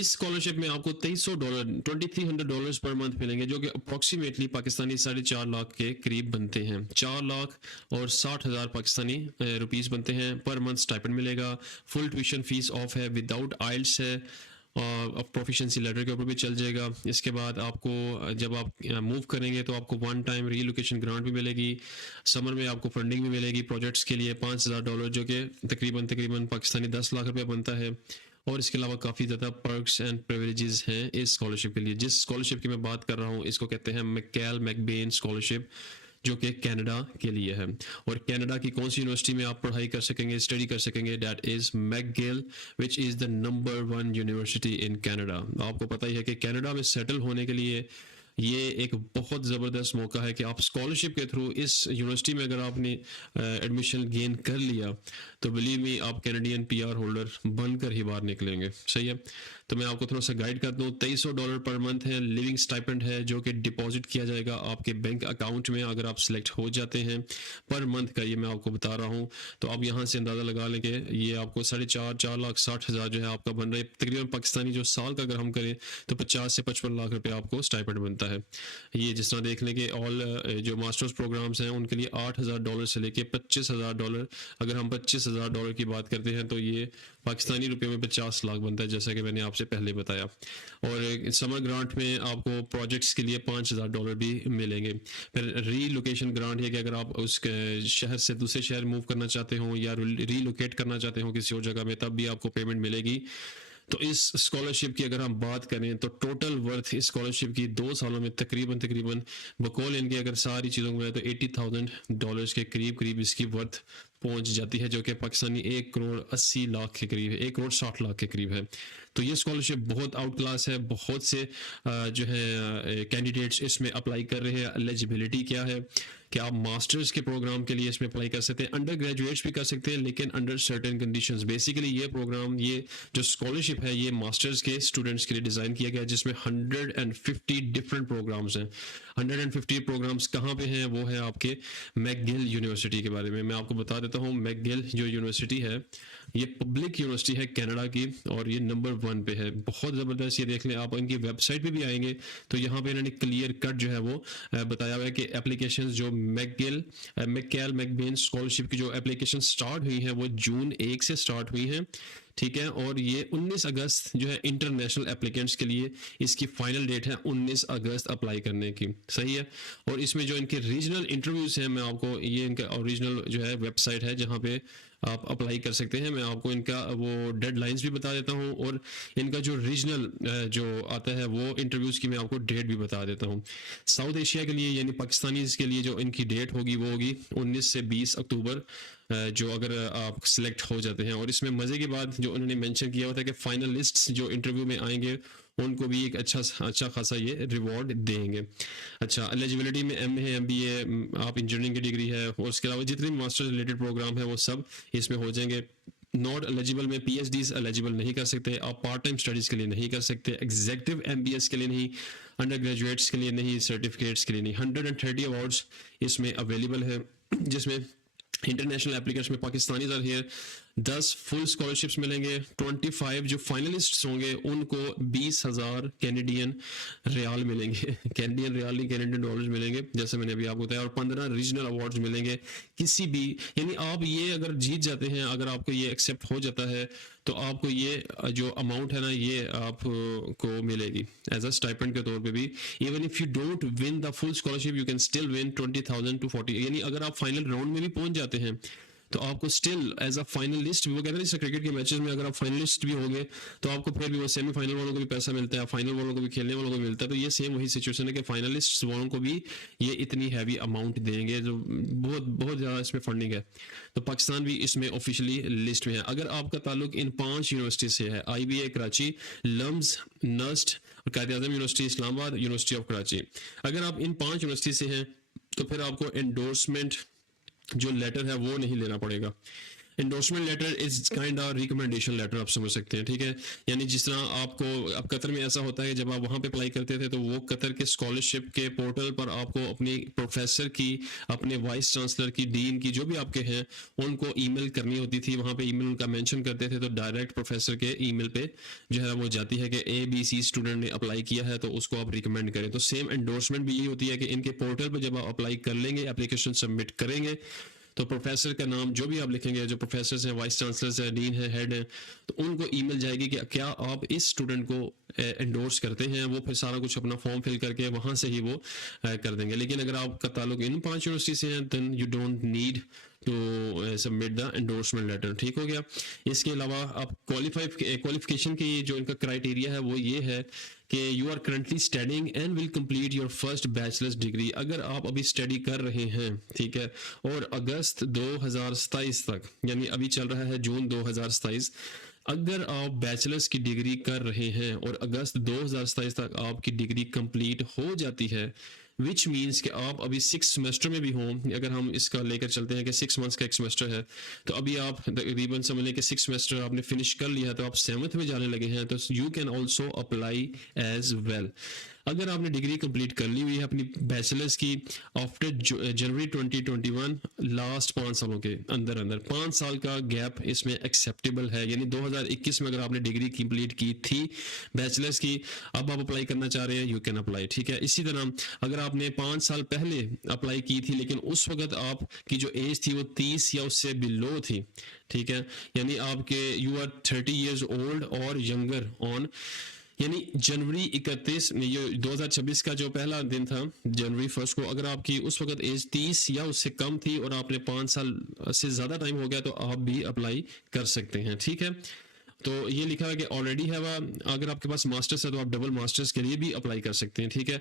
इस स्कॉलरशिप में आपको $2300 $2300 पर मंथ मिलेंगे, जो कि अप्रॉक्सीमेटली पाकिस्तानी 4.5 लाख के करीब बनते हैं। 4,60,000 पाकिस्तानी रुपीस बनते हैं पर मंथ स्टाइपेंड मिलेगा। फुल ट्यूशन फीस ऑफ है, विदाउट आइल्स है, और प्रोफिशिएंसी लेटर के ऊपर भी चल जाएगा। इसके बाद आपको जब आप मूव करेंगे तो आपको वन टाइम रीलोकेशन ग्रांट भी मिलेगी। समर में आपको फंडिंग भी मिलेगी प्रोजेक्ट्स के लिए $5,000, जो कि तकरीबन पाकिस्तानी 10 लाख रुपया बनता है। और इसके अलावा काफ़ी ज़्यादा पर्क्स एंड प्रिविलेजेस हैं इस स्कॉलरशिप के लिए। जिस स्कॉलरशिप की मैं बात कर रहा हूँ इसको कहते हैं मैककेल मैकबेन स्कॉलरशिप, जो कि कनाडा के लिए है। और कनाडा की कौन सी यूनिवर्सिटी में आप पढ़ाई कर सकेंगे, स्टडी कर सकेंगे, that is McGill, which is the number 1 university in Canada. आपको पता ही है कि कनाडा में सेटल होने के लिए ये एक बहुत ज़बरदस्त मौका है कि आप स्कॉलरशिप के थ्रू इस यूनिवर्सिटी में अगर आपने एडमिशन गेन कर लिया तो बिलीव मी आप कैनेडियन पीआर होल्डर बनकर ही बाहर निकलेंगे। सही है, तो मैं आपको थोड़ा सा गाइड कर दूं। $2300 पर मंथ है, लिविंग स्टाइपेंड है, जो कि डिपॉजिट किया जाएगा आपके बैंक अकाउंट में अगर आप सिलेक्ट हो जाते हैं। पर मंथ का ये मैं आपको बता रहा हूँ, तो आप यहाँ से अंदाज़ा लगा लें कि ये आपको 4,60,000 जो है आपका बन रहा है तकरीबन पाकिस्तानी, जो साल का अगर हम करें तो 50 से 55 लाख रुपये आपको स्टाइपेंड बनता है। ये जिस तरह देख लें कि ऑल जो मास्टर्स प्रोग्राम्स हैं उनके लिए $8,000 से लेके $25,000, अगर हम $25,000 की बात करते हैं तो ये पाकिस्तानी रुपये में 50 लाख बनता है, जैसा कि मैंने आपसे पहले बताया। और समर ग्रांट में आपको प्रोजेक्ट्स के लिए $5,000 भी मिलेंगे। फिर रीलोकेशन ग्रांट है कि अगर आप उस शहर से दूसरे शहर मूव करना चाहते हो या रीलोकेट करना चाहते हो किसी और जगह में, तब भी आपको पेमेंट मिलेगी। तो इस स्कॉलरशिप की अगर हम बात करें तो टोटल वर्थ इस स्कॉलरशिप की 2 सालों में तकरीबन बकौल इनके अगर सारी चीज़ों को तो $80,000 के करीब इसकी वर्थ पहुंच जाती है, जो कि पाकिस्तानी 1,80,00,000 के करीब है, 1,60,00,000 के करीब है। तो ये स्कॉलरशिप बहुत आउट क्लास है। बहुत से जो है कैंडिडेट्स इसमें अप्लाई कर रहे हैं। एलिजिबिलिटी क्या है कि आप मास्टर्स के प्रोग्राम के लिए इसमें अप्लाई कर सकते हैं, अंडर ग्रेजुएट्स भी कर सकते हैं, लेकिन अंडर सर्टेन कंडीशंस। बेसिकली ये प्रोग्राम, ये जो स्कॉलरशिप है, ये मास्टर्स के स्टूडेंट्स के लिए डिज़ाइन किया गया है, जिसमें 150 डिफरेंट प्रोग्राम्स हैं। 150 प्रोग्राम्स कहाँ पे हैं? वो है आपके मैकगिल यूनिवर्सिटी के बारे में मैं आपको बता देता हूँ। मैकगिल जो यूनिवर्सिटी है ये पब्लिक यूनिवर्सिटी है कनाडा की, और ये नंबर 1 पे है। बहुत ज़बरदस्त, ये देख लें आप, इनकी वेबसाइट पे भी आएंगे तो यहाँ पे इन्होंने क्लियर कट जो है वो बताया हुआ है कि एप्लीकेशंस जो मैककेल मैकबेन स्कॉलरशिप की जो एप्लीकेशन स्टार्ट हुई है वो जून 1 से स्टार्ट हुई है, ठीक है। और ये 19 अगस्त जो है इंटरनेशनल एप्लीकेंट्स के लिए इसकी फाइनल डेट है, 19 अगस्त अप्लाई करने की। सही है। और इसमें जो इनके रीजनल इंटरव्यूज हैं, मैं आपको ये इनका ओरिजिनल जो है वेबसाइट है जहाँ पे आप अप्लाई कर सकते हैं, मैं आपको इनका वो डेडलाइंस भी बता देता हूँ, और इनका जो रीजनल जो आता है वो इंटरव्यूज़ की मैं आपको डेट भी बता देता हूँ। साउथ एशिया के लिए यानी पाकिस्तानीज़ के लिए जो इनकी डेट होगी वो होगी 19 से 20 अक्टूबर, जो अगर आप सिलेक्ट हो जाते हैं। और इसमें मज़े की बात जो उन्होंने मेंशन किया होता है कि फाइनलिस्ट्स जो इंटरव्यू में आएंगे उनको भी एक अच्छा खासा ये रिवॉर्ड देंगे। अच्छा, एलिजिबिलिटी में एमए है, एमबीए, आप इंजीनियरिंग की डिग्री है, और उसके अलावा जितने मास्टर रिलेटेड प्रोग्राम है वो सब इसमें हो जाएंगे। नॉट एलिजिबल में पीएचडीज एलिजिबल नहीं कर सकते, आप पार्ट टाइम स्टडीज़ के लिए नहीं कर सकते, एग्जेक्टिव एमबीएस के लिए नहीं, अंडर ग्रेजुएट्स के लिए नहीं, सर्टिफिकेट्स के लिए नहीं। 130 अवार्ड्स इसमें अवेलेबल है, जिसमें इंटरनेशनल एप्लीकेशन में Pakistanis are here 10 full scholarships मिलेंगे। 25 जो फाइनलिस्ट्स होंगे उनको 20,000 कैनेडियन रियाल मिलेंगे। कैनेडियन रियाल नहीं, कैनेडियन डॉलर्स मिलेंगे, जैसे मैंने अभी आपको बताया। और 15 रीजनल अवार्ड्स मिलेंगे किसी भी, यानी आप ये अगर जीत जाते हैं, अगर आपको ये एक्सेप्ट हो जाता है तो आपको ये जो अमाउंट है ना ये आपको मिलेगी एज अ स्टाइपेंड के तौर पे भी। Even if you don't win the full scholarship you can still win 20,000 to 40, यानी अगर आप फाइनल राउंड में भी पहुंच जाते हैं तो आपको स्टिल एज अ फाइनलिस्ट, वो कहते हैं क्रिकेट के मैचेस में अगर आप फाइनलिस्ट भी होंगे तो आपको फिर भी वो सेमीफाइनल वालों को भी पैसा मिलता है, फाइनल वालों को भी, खेलने वालों को भी मिलता है। तो ये सेम वही सिचुएशन है कि फाइनलिस्ट वालों को भी ये इतनी हैवी अमाउंट देंगे, जो बहुत ज़्यादा इसमें फंडिंग है। तो पाकिस्तान भी इसमें ऑफिशियली लिस्ट में है। अगर आपका ताल्लुक इन 5 यूनिवर्सिटी से है, IBA कराची, लम्स, नस्ट और Quaid-e-Azam university Islamabad, university of Karachi, अगर आप इन 5 यूनिवर्सिटी से हैं तो फिर आपको एंडोर्समेंट जो लेटर है वो नहीं लेना पड़ेगा। Endorsement letter is kind of recommendation letter, आप समझ सकते हैं, ठीक है। यानी जिस तरह आपको अब कतर में ऐसा होता है, जब आप वहाँ पे अप्लाई करते थे तो वो कतर के स्कॉलरशिप के पोर्टल पर आपको अपनी प्रोफेसर की, अपने वाइस चांसलर की, डीन की, जो भी आपके हैं उनको ईमेल करनी होती थी। वहाँ पे ईमेल उनका मेंशन करते थे तो डायरेक्ट प्रोफेसर के ईमेल पे जो है वो जाती है कि ABC स्टूडेंट ने अप्लाई किया है तो उसको आप रिकमेंड करें। तो सेम एंडोर्समेंट भी यही होती है कि इनके पोर्टल पर जब आप अप्लाई कर लेंगे, एप्लीकेशन सबमिट करेंगे, तो प्रोफेसर का नाम जो भी आप लिखेंगे, जो प्रोफेसर हैं, वाइस चांसलर हैं, डीन है, हेड है, तो उनको ईमेल जाएगी कि क्या आप इस स्टूडेंट को एंडोर्स करते हैं। वो फिर सारा कुछ अपना फॉर्म फिल करके वहाँ से ही वो कर देंगे। लेकिन अगर आपका ताल्लुक इन 5 यूनिवर्सिटी से है, then you don't need to submit the endorsement letter, ठीक हो गया। इसके अलावा आप क्वालिफिकेशन की जो इनका क्राइटेरिया है वो ये है कि you are currently studying and will complete your first bachelor's degree. अगर आप अभी स्टडी कर रहे हैं, ठीक है, और अगस्त 2027 तक, यानी अभी चल रहा है जून 2027, अगर आप बैचलर्स की डिग्री कर रहे हैं और अगस्त 2027 तक आपकी डिग्री कंप्लीट हो जाती है, विच मीन्स कि आप अभी 6 सेमेस्टर में भी हों। अगर हम इसका लेकर चलते हैं कि 6 मंथ्स का एक सेमेस्टर है, तो अभी आप तकरीबन समझ लें कि 6 सेमेस्टर आपने फिनिश कर लिया, तो आप 7th में जाने लगे हैं, तो you can also apply as well. अगर आपने डिग्री कंप्लीट कर ली हुई है अपनी बैचलर्स की आफ्टर जनवरी 2021, लास्ट 5 सालों के अंदर 5 साल का गैप इसमें एक्सेप्टेबल है। यानी 2021 में अगर आपने डिग्री कंप्लीट की थी बैचलर्स की, अब आप अप्लाई करना चाह रहे हैं, यू कैन अप्लाई, ठीक है। इसी तरह अगर आपने 5 साल पहले अप्लाई की थी लेकिन उस वक्त आपकी जो एज थी वो 30 या उससे बिलो थी, ठीक है, यानी आपके यू आर 30 years ओल्ड और यंगर ऑन, यानी जनवरी 31 ये 2026 का जो पहला दिन था, जनवरी 1 को, अगर आपकी उस वक्त एज 30 या उससे कम थी और आपने 5 साल से ज़्यादा टाइम हो गया, तो आप भी अप्लाई कर सकते हैं, ठीक है। तो ये लिखा है कि ऑलरेडी है वह, अगर आपके पास मास्टर्स है तो आप डबल मास्टर्स के लिए भी अप्लाई कर सकते हैं, ठीक है।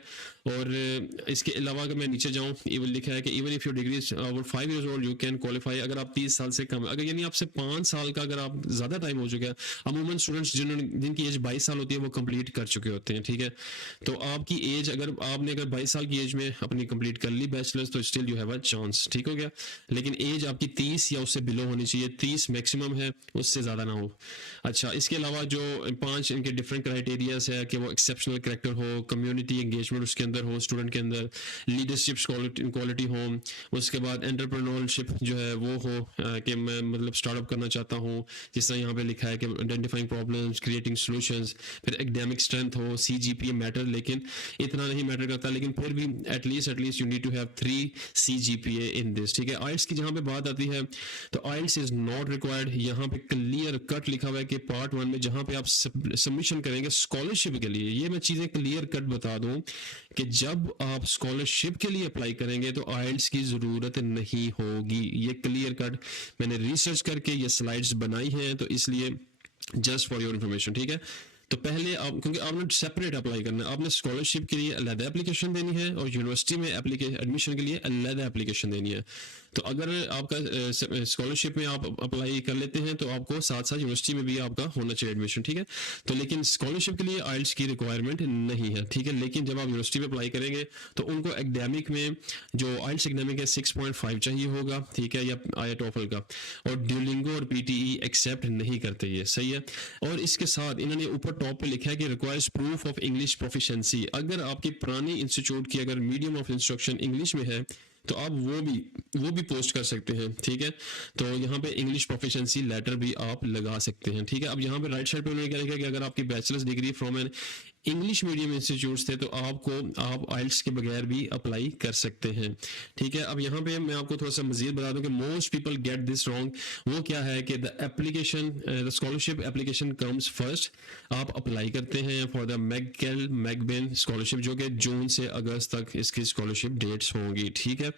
और इसके अलावा अगर मैं नीचे जाऊँ, इवन लिखा है कि even if your degree over 5 years old you can qualify. अगर आप 30 साल से कम है, अगर यानी आपसे 5 साल का अगर आप ज़्यादा टाइम हो चुका है, अमूमन स्टूडेंट्स जिनकी एज 22 साल होती है वो कंप्लीट कर चुके होते हैं, ठीक है। तो आपकी एज अगर 22 साल की एज में अपनी कंप्लीट कर ली बैचलर्स, तो still you have a chance, ठीक हो गया। लेकिन एज आपकी 30 या उससे बिलो होनी चाहिए, 30 मैक्सिमम है, उससे ज़्यादा ना हो। अच्छा, इसके अलावा जो 5 इनके डिफरेंट क्राइटेरियाज है कि वो एक्सेप्शनल कैरेक्टर हो, कम्युनिटी एंगेजमेंट उसके अंदर हो, स्टूडेंट के अंदर लीडरशिप क्वालिटी हो, उसके बाद एंटरप्रेन्योरशिप जो है वो हो, कि मैं मतलब स्टार्टअप करना चाहता हूँ, जिस तरह यहाँ पे लिखा है कि आइडेंटिफाइंग प्रॉब्लम्स, क्रिएटिंग सॉल्यूशंस। फिर एकेडमिक स्ट्रेंथ हो, CGPA मैटर, लेकिन इतना नहीं मैटर करता, लेकिन फिर भी at least you need to have 3 CGPA in this, ठीक है। आइल्स की जहाँ पे बात आती है तो आइल्स इज नॉट रिक्वायर्ड। यहाँ पे क्लियर कट लिखा हुआ है कि पार्ट 1 में जहां पे आप सबमिशन करेंगे स्कॉलरशिप के लिए, ये मैं चीजें क्लियर कट बता दूं कि जब आप स्कॉलरशिप के लिए अप्लाई करेंगे तो आइल्स की जरूरत नहीं होगी। ये क्लियर कट मैंने रिसर्च करके ये स्लाइड्स बनाई हैं, तो इसलिए जस्ट फॉर योर इन्फॉर्मेशन, ठीक है। तो पहले आप, क्योंकि आपने सेपरेट अप्लाई करना है, आपने स्कॉलरशिप के लिए अलग एप्लीकेशन देनी है और यूनिवर्सिटी में एडमिशन के लिए अलग एप्लीकेशन देनी है। तो अगर आपका स्कॉलरशिप में आप अप्लाई कर लेते हैं तो आपको साथ साथ यूनिवर्सिटी में भी आपका होना चाहिए एडमिशन, ठीक है। तो लेकिन स्कॉलरशिप के लिए आइल्स की रिक्वायरमेंट नहीं है, ठीक है। लेकिन जब आप यूनिवर्सिटी में अप्लाई करेंगे तो उनको एकेडमिक में जो आइल्स एकेडमिक है 6.5 चाहिए होगा, ठीक है, या आया टोफल का, और ड्यूलिंगो और PTE एक्सेप्ट नहीं करते, ये सही है। और इसके साथ इन्होंने ऊपर टॉप पे लिखा है कि requires proof of English proficiency. अगर आपकी पुरानी इंस्टीट्यूट की अगर मीडियम ऑफ इंस्ट्रक्शन इंग्लिश में है तो आप वो भी पोस्ट कर सकते हैं, ठीक है। तो यहाँ पे इंग्लिश प्रोफिशिएंसी लेटर भी आप लगा सकते हैं, ठीक है। अब यहाँ पे राइट साइड पे उन्होंने क्या लिखा कि अगर आपकी bachelors degree from an English medium institute थे तो आप आइल्स के बगैर भी अप्लाई कर सकते हैं, ठीक है। अब यहाँ पे मैं आपको थोड़ा सा मजीद बता दूं कि most people get this wrong. वो क्या है कि the scholarship application comes first. आप अप्लाई करते हैं फॉर द मैगबेन स्कॉलरशिप, जो कि जून से अगस्त तक इसकी स्कॉलरशिप डेट्स होंगी, ठीक है।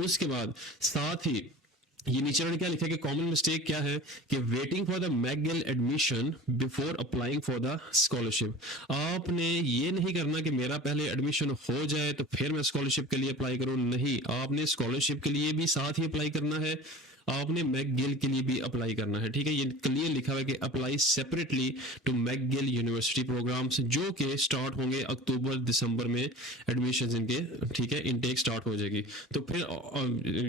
उसके बाद साथ ही ये नीचे उन्होंने क्या लिखा है कि कॉमन मिस्टेक क्या है कि waiting for the McGill admission before applying for the scholarship. आपने ये नहीं करना कि मेरा पहले एडमिशन हो जाए तो फिर मैं स्कॉलरशिप के लिए अप्लाई करूं, नहीं, आपने स्कॉलरशिप के लिए भी साथ ही अप्लाई करना है आपने मैकगिल के लिए भी अप्लाई करना है, ठीक है। ये क्लियर लिखा हुआ है कि apply separately to McGill university programs, जो कि स्टार्ट होंगे अक्टूबर दिसंबर में एडमिशन इनके, ठीक है, इनटेक स्टार्ट हो जाएगी। तो फिर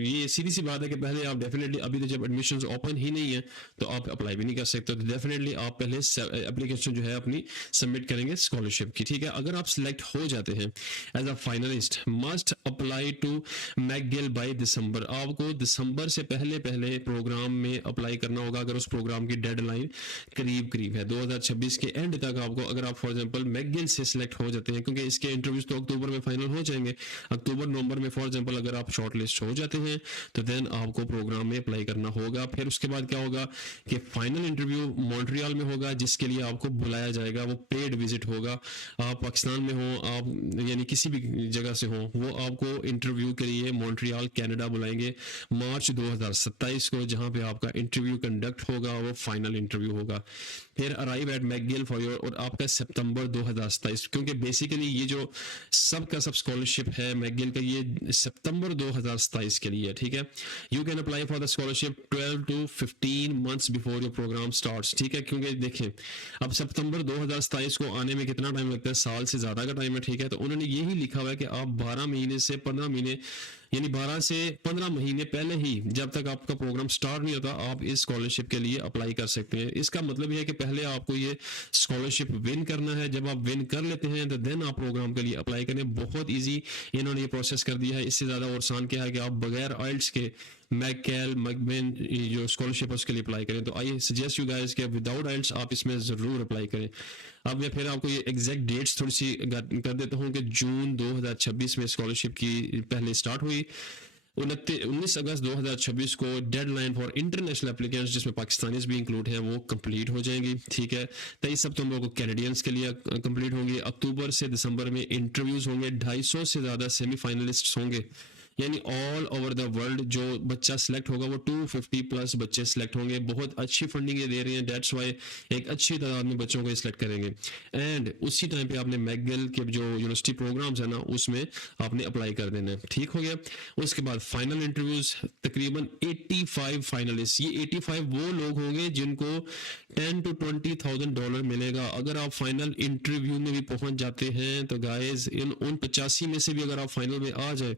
ये सीधी सी बात है कि पहले आप डेफिनेटली, अभी तो जब एडमिशन ओपन ही नहीं है तो आप अप्लाई भी नहीं कर सकते, तो डेफिनेटली आप पहले एप्लीकेशन जो है अपनी सबमिट करेंगे स्कॉलरशिप की, ठीक है। अगर आप सिलेक्ट हो जाते हैं as a finalist, must apply to McGill by December, आपको दिसंबर से पहले पहले प्रोग्राम में अप्लाई करना होगा। अगर उस प्रोग्राम की डेडलाइन करीब करीब है 2026 के एंड तक आपको, अगर आप फॉर एग्जांपल मैकगिल से सिलेक्ट हो जाते हैं, क्योंकि इसके इंटरव्यूज तो अक्टूबर में फाइनल हो जाएंगे, अक्टूबर नवंबर में फॉर एग्जांपल अगर आप शॉर्ट लिस्ट हो जाते हैं तो देन आपको प्रोग्राम में अप्लाई करना होगा। फिर उसके बाद क्या होगा कि फाइनल इंटरव्यू मॉन्ट्रियल में होगा, जिसके लिए आपको बुलाया जाएगा, वो पेड विजिट होगा। आप पाकिस्तान में हो, आप यानी किसी भी जगह से हो, वो आपको इंटरव्यू के लिए मॉन्ट्रियल कनाडा बुलाएंगे मार्च 2027 को, जहां पे आपका इंटरव्यू कंडक्ट होगा, वो फाइनल इंटरव्यू होगा। फिर arrive at McGill for your, और आपका सितंबर 2027, क्योंकि बेसिकली ये जो सबका सब स्कॉलरशिप है मैकगिल का, ये सितंबर 2027 के लिए, ठीक है। You can apply for the scholarship 12 to 15 months before your program starts, ठीक है। क्योंकि देखें अब सितंबर 2027 को आने में कितना टाइम लगता है, साल से ज्यादा का टाइम है, ठीक है। तो उन्होंने यही लिखा हुआ है कि आप 12 महीने से 15 महीने, यानी 12 से 15 महीने पहले ही, जब तक आपका प्रोग्राम स्टार्ट नहीं होता, आप इस स्कॉलरशिप के लिए अप्लाई कर सकते हैं। इसका मतलब यह है कि पहले आपको ये स्कॉलरशिप विन करना है, जब आप विन कर लेते हैं तो देन आप प्रोग्राम के लिए अप्लाई करें। बहुत ईजी इन्होंने ये प्रोसेस कर दिया है, इससे ज़्यादा और आसान क्या है कि आप बगैर आइल्ट्स के मैकगेल मैकबिन जो स्कॉलरशिप है उसके लिए अप्लाई करें। तो आई सजेस्ट यू गाइस कि विदाउट आइल्ट्स आप इसमें ज़रूर अप्लाई करें। अब मैं फिर आपको ये एग्जैक्ट डेट्स थोड़ी सी कर देता हूँ कि जून 2026 में स्कॉलरशिप की पहले स्टार्ट हुई, 19 अगस्त 2026 को डेडलाइन फॉर इंटरनेशनल एप्लीकेंट्स, जिसमें पाकिस्तानीज भी इंक्लूड हैं, वो कंप्लीट हो जाएंगी, ठीक है। 23 सितंबर को कैनेडियंस के लिए कंप्लीट होंगी। अक्टूबर से दिसंबर में इंटरव्यूज होंगे, 250 से ज़्यादा सेमीफाइनलिस्ट होंगे, यानी ऑल ओवर द वर्ल्ड जो बच्चा सिलेक्ट होगा वो 250 प्लस बच्चे सिलेक्ट होंगे। बहुत अच्छी फंडिंग ये दे रही हैं, डेट्स वाई एक अच्छी तादाद में बच्चों को सिलेक्ट करेंगे। एंड उसी टाइम पे आपने मैकगिल के जो यूनिवर्सिटी प्रोग्राम्स है ना, उसमें आपने अप्लाई कर देना है, ठीक हो गया। उसके बाद फाइनल इंटरव्यूज, तकरीबन 85 फाइनलिस्ट, ये 85 वो लोग होंगे जिनको $10,000 to $20,000 मिलेगा। अगर आप फाइनल इंटरव्यू में भी पहुंच जाते हैं तो गाइज उन 85 में से भी अगर आप फाइनल में आ जाए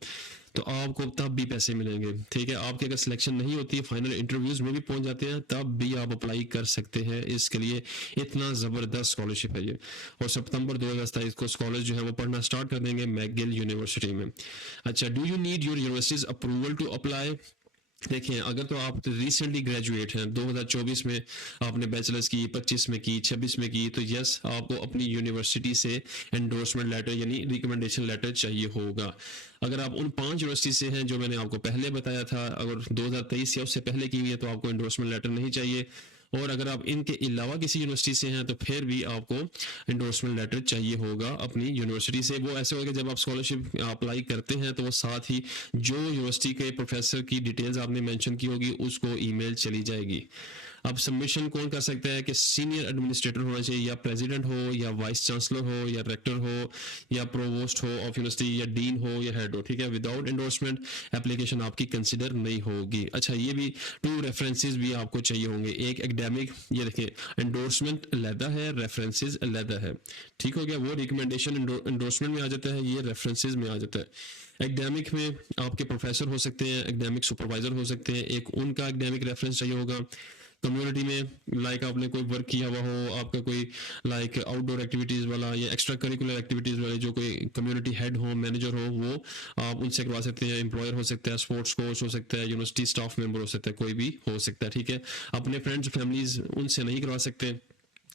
तो आपको तब भी पैसे मिलेंगे, ठीक है। आपकी अगर सिलेक्शन नहीं होती है, फाइनल इंटरव्यूज में भी पहुंच जाते हैं, तब भी आप अप्लाई कर सकते हैं इसके लिए। इतना ज़बरदस्त स्कॉलरशिप है ये। और सितंबर 2027 को स्कॉलर जो है वो पढ़ना स्टार्ट कर देंगे मैकगिल यूनिवर्सिटी में। अच्छा, do you need your university's approval to apply? देखिए, अगर तो आप रिसेंटली ग्रेजुएट हैं, 2024 में आपने बैचलर्स की, 25 में की, 26 में की, तो यस आपको अपनी यूनिवर्सिटी से एंडोर्समेंट लेटर यानी रिकमेंडेशन लेटर चाहिए होगा। अगर आप उन 5 यूनिवर्सिटी से हैं जो मैंने आपको पहले बताया था, अगर 2023 या उससे पहले की हुई है तो आपको एंडोर्समेंट लेटर नहीं चाहिए। और अगर आप इनके अलावा किसी यूनिवर्सिटी से हैं तो फिर भी आपको एंडोर्समेंट लेटर चाहिए होगा अपनी यूनिवर्सिटी से। वो ऐसे होगा जब आप स्कॉलरशिप अप्लाई करते हैं तो वो साथ ही जो यूनिवर्सिटी के प्रोफेसर की डिटेल्स आपने मेंशन की होगी उसको ईमेल चली जाएगी। अब सबमिशन कौन कर सकता है कि सीनियर एडमिनिस्ट्रेटर होना चाहिए, या प्रेसिडेंट हो, या वाइस चांसलर हो, या रेक्टर हो, या प्रोवोस्ट हो ऑफ यूनिवर्सिटी, या डीन हो, या हेड हो, ठीक है। विदाउट एंडोर्समेंट एप्लीकेशन आपकी कंसिडर नहीं होगी। अच्छा, ये भी 2 रेफरेंसेस भी आपको चाहिए होंगे, एक एकेडमिक, ये देखिए एंडोर्समेंट अलहदा है, रेफरेंसेस अलहदा है, ठीक हो गया। वो रिकमेंडेशन एंडोर्समेंट में आ जाता है, ये रेफरेंसेस में आ जाता है। एकेडमिक में आपके प्रोफेसर हो सकते हैं, एकेडमिक सुपरवाइजर हो सकते हैं, एक उनका एकेडमिक रेफरेंस चाहिए होगा। कम्युनिटी में लाइक आपने कोई वर्क किया हुआ हो, आपका कोई लाइक आउटडोर एक्टिविटीज़ वाला या एक्स्ट्रा करिकुलर एक्टिविटीज़ वाले जो कोई कम्युनिटी हेड हो, मैनेजर हो, वो आप उनसे करवा सकते हैं। एम्प्लॉयर हो सकता है, स्पोर्ट्स कोच हो सकता है, यूनिवर्सिटी स्टाफ मेंबर हो सकता है, कोई भी हो सकता है, ठीक है। अपने फ्रेंड्स फैमिलीज उनसे नहीं करवा सकते।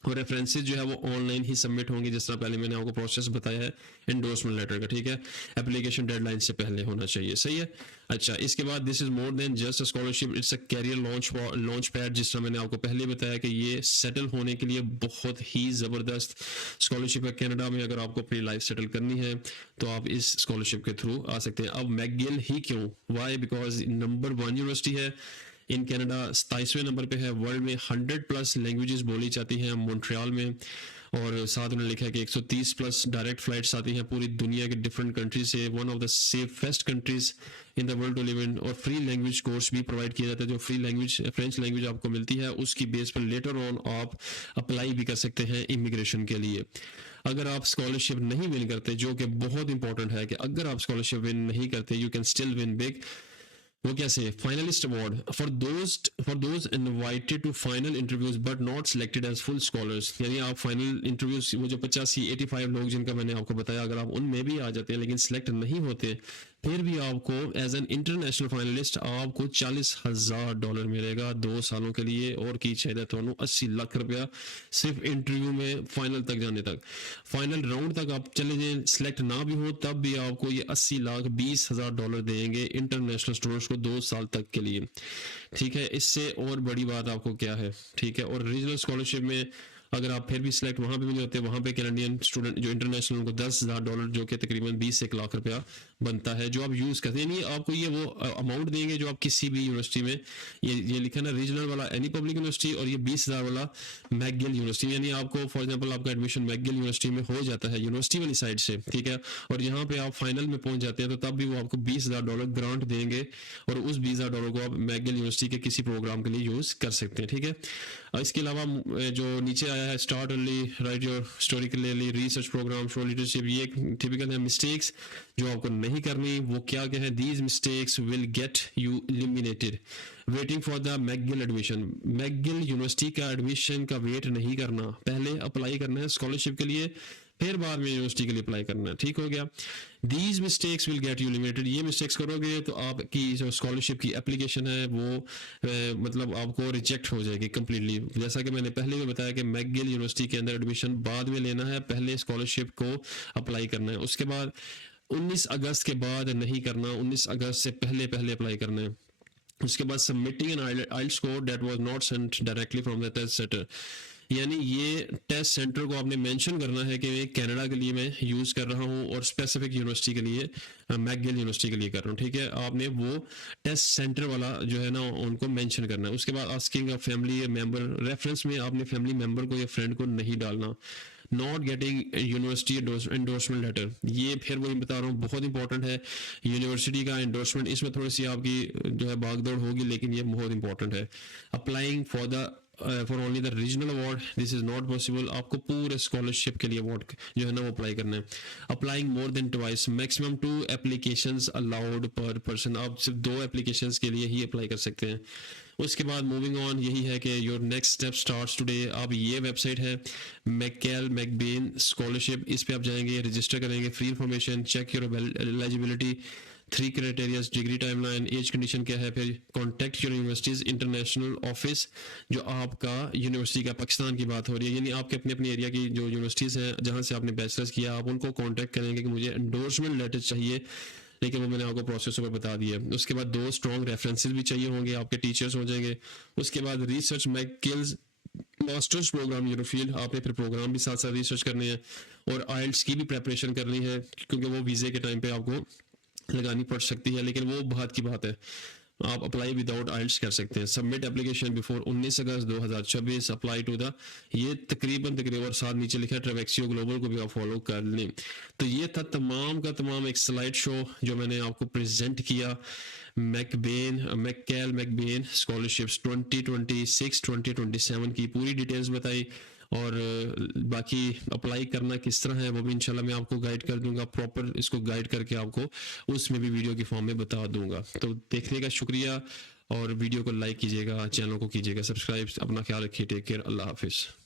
और रेफरेंसेस जो है वो ऑनलाइन ही सबमिट होंगे, जिस तरह पहले मैंने आपको प्रोसेस बताया है एंडोर्समेंट लेटर का, ठीक है। एप्लीकेशन डेडलाइन से पहले होना चाहिए, सही है। अच्छा, इसके बाद this is more than just a scholarship, it's a career launch pad, जिस तरह मैंने आपको पहले बताया कि ये सेटल होने के लिए बहुत ही ज़बरदस्त स्कॉलरशिप है। कनाडा में अगर आपको अपनी लाइफ सेटल करनी है तो आप इस स्कॉलरशिप के थ्रू आ सकते हैं। अब मैकगिल ही क्यों, वाई, बिकॉज नंबर 1 यूनिवर्सिटी है इन कनाडा, 27वें नंबर पे है। वर्ल्ड में 100+ लैंग्वेजेस बोली जाती हैं मॉन्ट्रियल में। और साथ उन्होंने लिखा है कि 130 प्लस डायरेक्ट फ्लाइट्स आती हैं पूरी दुनिया के डिफरेंट कंट्री से, one of the safest countries in the world to live in, और फ्री लैंग्वेज कोर्स भी प्रोवाइड किया जाता है, जो फ्री लैंग्वेज फ्रेंच लैंग्वेज आपको मिलती है, उसकी बेस पर लेटर ऑन आप अप्लाई भी कर सकते हैं इमिग्रेशन के लिए। अगर आप स्कॉलरशिप नहीं विन करते, जो कि बहुत इंपॉर्टेंट है कि अगर आप स्कॉलरशिप विन नहीं करते, you can still win big. वो कैसे, finalist award for those invited to final interviews but not selected as full scholars, यानी आप फाइनल इंटरव्यूज, वो जो 85 लोग जिनका मैंने आपको बताया, अगर आप उनमें भी आ जाते हैं लेकिन सिलेक्ट नहीं होते, फिर भी आपको एज एन इंटरनेशनल फाइनलिस्ट आपको $40,000 मिलेगा 2 सालों के लिए, और की चाहिए तो 80 लाख रुपया सिर्फ इंटरव्यू में फाइनल तक जाने तक। फाइनल राउंड तक आप चले जाएं, सिलेक्ट ना भी हो तब भी आपको ये 80 लाख $20,000 देंगे इंटरनेशनल स्टूडेंट्स को 2 साल तक के लिए। ठीक है, इससे और बड़ी बात आपको क्या है। ठीक है, और रीजनल स्कॉलरशिप में अगर आप फिर भी सिलेक्ट वहाँ पे भी नहीं होते, वहाँ पे कैनेडियन स्टूडेंट जो इंटरनेशनल, उनको $10,000 जो कि तकरीबन 20 से 1 लाख रुपया बनता है, जो आप यूज़ करते हैं। यानी आपको ये वो अमाउंट देंगे जो आप किसी भी यूनिवर्सिटी में, ये लिखा ना रीजनल वाला एनी पब्लिक यूनिवर्सिटी, और ये 20,000 वाला मैकगिल यूनिवर्सिटी, यानी आपको फॉर एग्जाम्पल आपका एडमिशन मैकगिल यूनिवर्सिटी में हो जाता है यूनिवर्सिटी वाली साइड से, ठीक है, और यहाँ पे आप फाइनल में पहुंच जाते हैं, तो तब भी वो आपको $20,000 ग्रांट देंगे, और उस $20,000 को आप मैकगिल यूनिवर्सिटी के किसी प्रोग्राम के लिए यूज़ कर सकते हैं। ठीक है, इसके अलावा जो नीचे आया है, start early, write your story clearly, research program, show leadership, ये टिपिकल है। मिस्टेक्स जो आपको नहीं करनी, वो क्या क्या है, these mistakes will get you eliminated, waiting for the McGill admission, McGill university का एडमिशन का वेट नहीं करना, पहले अप्लाई करना है स्कॉलरशिप के लिए, फिर बाद में यूनिवर्सिटी के लिए अप्लाई करना है। ठीक हो गया, these mistakes will get you limited, ये मिस्टेक्स करोगे तो आपकी जो स्कॉलरशिप की एप्लीकेशन है वो मतलब आपको रिजेक्ट हो जाएगी कम्प्लीटली। जैसा कि मैंने पहले भी बताया कि मैकगिल यूनिवर्सिटी के अंदर एडमिशन बाद में लेना है, पहले स्कॉलरशिप को अप्लाई करना है, उसके बाद 19 अगस्त के बाद नहीं करना, 19 अगस्त से पहले पहले अप्लाई करना है। उसके बाद submitting an IELTS score that was not sent directly from the test centre, यानी ये टेस्ट सेंटर को आपने मेंशन करना है कि मैं कनाडा के लिए मैं यूज़ कर रहा हूँ और स्पेसिफिक यूनिवर्सिटी के लिए, मैकगिल यूनिवर्सिटी के लिए कर रहा हूँ। ठीक है, आपने वो टेस्ट सेंटर वाला जो है ना उनको मेंशन करना है। उसके बाद asking a family member, reference में आपने फैमिली मेंबर को या फ्रेंड को नहीं डालना। Not getting university endorsement letter, ये फिर वही बता रहा हूँ, बहुत इंपॉर्टेंट है यूनिवर्सिटी का एंडोर्समेंट, इसमें थोड़ी सी आपकी जो है भागदौड़ होगी, लेकिन ये बहुत इंपॉर्टेंट है। Applying for the for only the regional award, this is not possible, आपको पूरे स्कॉलरशिप के लिए अवार्ड जो है ना वो अप्लाई करना है। Applying more than twice, maximum 2 applications allowed पर पर्सन, आप सिर्फ 2 एप्लीकेशंस के लिए ही अप्लाई कर सकते हैं। उसके बाद मूविंग ऑन, यही है कि your next step starts today. अब ये वेबसाइट है मैककेल मैकबेन स्कॉलरशिप, इस पे आप जाएंगे, रजिस्टर करेंगे, free information, check your eligibility, 3 criteria, degree timeline, age condition क्या है, फिर contact your universities international office, जो आपका यूनिवर्सिटी का पाकिस्तान की बात हो रही है, यानी आपके अपने अपने एरिया की जो यूनिवर्सिटीज़ हैं जहाँ से आपने बैचलर्स किया, आप उनको कॉन्टैक्ट करेंगे कि मुझे एंडोर्समेंट लेटर चाहिए, लेकिन वो मैंने आपको प्रोसेस ऊपर बता दिया है। उसके बाद 2 स्ट्रॉन्ग रेफरेंसेस भी चाहिए होंगे, आपके टीचर्स हो जाएंगे। उसके बाद रिसर्च मैकगिल्स मास्टर्स प्रोग्राम यूरो फील्ड, आपने फिर प्रोग्राम भी साथ साथ रिसर्च करने हैं, और आइल्स की भी प्रेपरेशन करनी है, क्योंकि वो वीज़े के टाइम पे आपको लगानी पड़ सकती है, लेकिन वो बात की बात है, आप अप्लाई विदाउट आइल्स कर सकते हैं। Submit application before 19 August 2024, apply to the, ये तकरीबन और साथ नीचे लिखा है ट्रेवेक्सियो ग्लोबल को भी आप फॉलो कर लें। तो ये था तमाम का तमाम एक स्लाइड शो जो मैंने आपको प्रेजेंट किया, मैककेल मैकबेन स्कॉलरशिप्स 2026-2027 की पूरी डिटेल्स बताई, और बाकी अप्लाई करना किस तरह है वो भी इंशाल्लाह मैं आपको गाइड कर दूंगा, प्रॉपर इसको गाइड करके आपको उसमें भी वीडियो की फॉर्म में बता दूंगा। तो देखने का शुक्रिया, और वीडियो को लाइक कीजिएगा, चैनल को कीजिएगा सब्सक्राइब, अपना ख्याल रखिए, टेक केयर, अल्लाह हाफिज़।